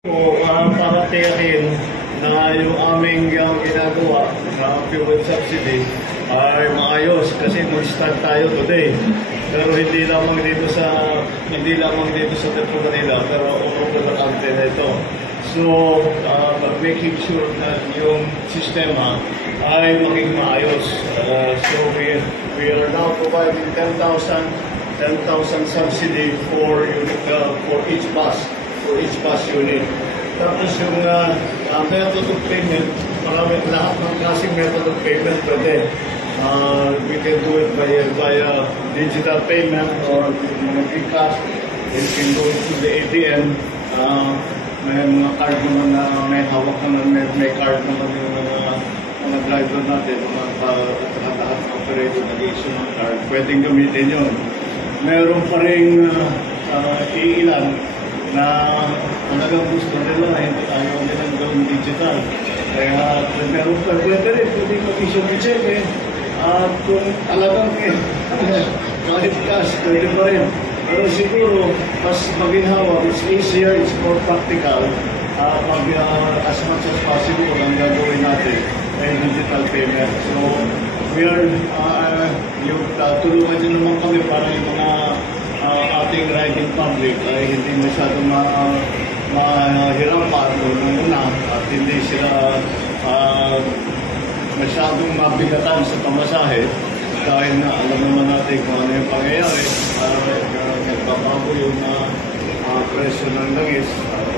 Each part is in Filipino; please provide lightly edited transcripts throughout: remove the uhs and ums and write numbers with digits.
So, para tiyakin na yung aming ginagawa na fuel subsidy ay maayos kasi mag-start tayo today. Pero hindi lamang dito sa Metro Manila, pero all over the country na ito. So, making sure na yung sistema ay maging maayos. So, we are now providing 10,000 subsidy for each bus unit. Tapos yung method of payment, lahat ng klaseng method of payment pwede. We can do it via digital payment or e-cash. You can go to the ATM. May mga card naman na may hawak naman, may card naman yung mga driver natin, lahat ng operator nag-issue ng card. Pwedeng gamitin yun. Meron pa rin iilan na talagang gusto nila, hindi ayaw nilang gawin digital. Kaya meron pa pwede rin, pwede mag-issue ng cheque. At kung talagang kahit cash, pwede pa rin. Pero siguro, mas maginhawa, it's easier, it's more practical. As much as possible, ang gagawin natin ay digital payment. So, we are, tulungan nyo naman kami para yung mga ating riding public ay hindi masyadong mahirapan o nanguna at hindi sila masyadong mabigatan sa pamasahe dahil na alam naman natin kung ano yung pangyayari. Nagbabago yung presyo ng langis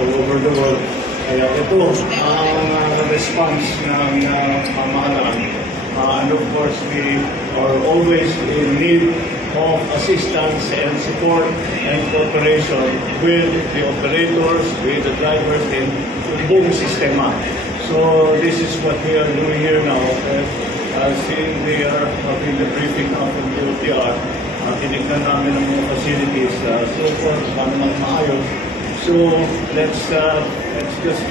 all over the world. Kaya ito ang response ng pamahalaan. And of course, we are always in need of assistance and support and cooperation with the operators, with the drivers in buong sistema. So this is what we are doing here now. Seeing we are having the briefing now from the OTR, tinignan namin ang mga facilities so far, paano maayos. So let's just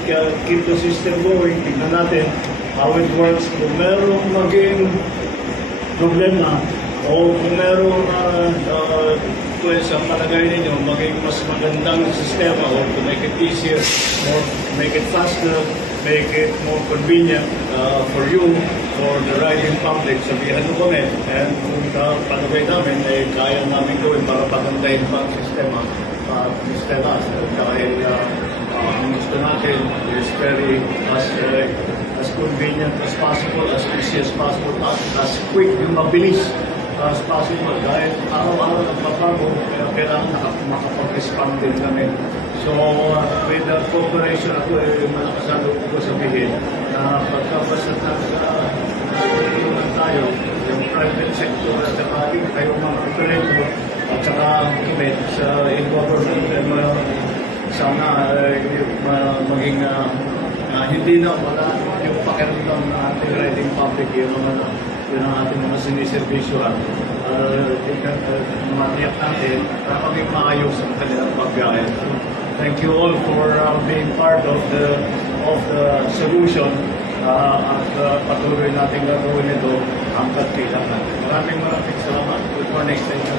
keep the system going. Tignan natin how it works. Kung merong maging problema o kung merong sa palagay ninyo maging mas magandang sistema or to make it easier or make it faster, make it more convenient for you, for the riding public, sabihan mo kami. And kung palagay namin ay kaya namin gawin para pagandahin pa ang sistema. Dahil ang gusto natin is very as convenient as possible, as easy as possible, as quick, yung mabilis as possible. Dahil araw-araw nagbabago, kailangan makapag-respond din kami. So, with the cooperation, ako malakas ang loob ko sabihin na pagkabasat na tayo, yung private sector at saka kayo mga operator at saka kami sa in-government, sana maging hindi na wala yung pakiramdam na ating riding public, yung ang ating mga siniservisyohan. Matiyak natin na maging maayos ang kanilang pagbiyahe. Thank you all for being part of the solution at patuloy natin gagawin ito hanggat kailangan. Maraming salamat. Good morning sa inyo.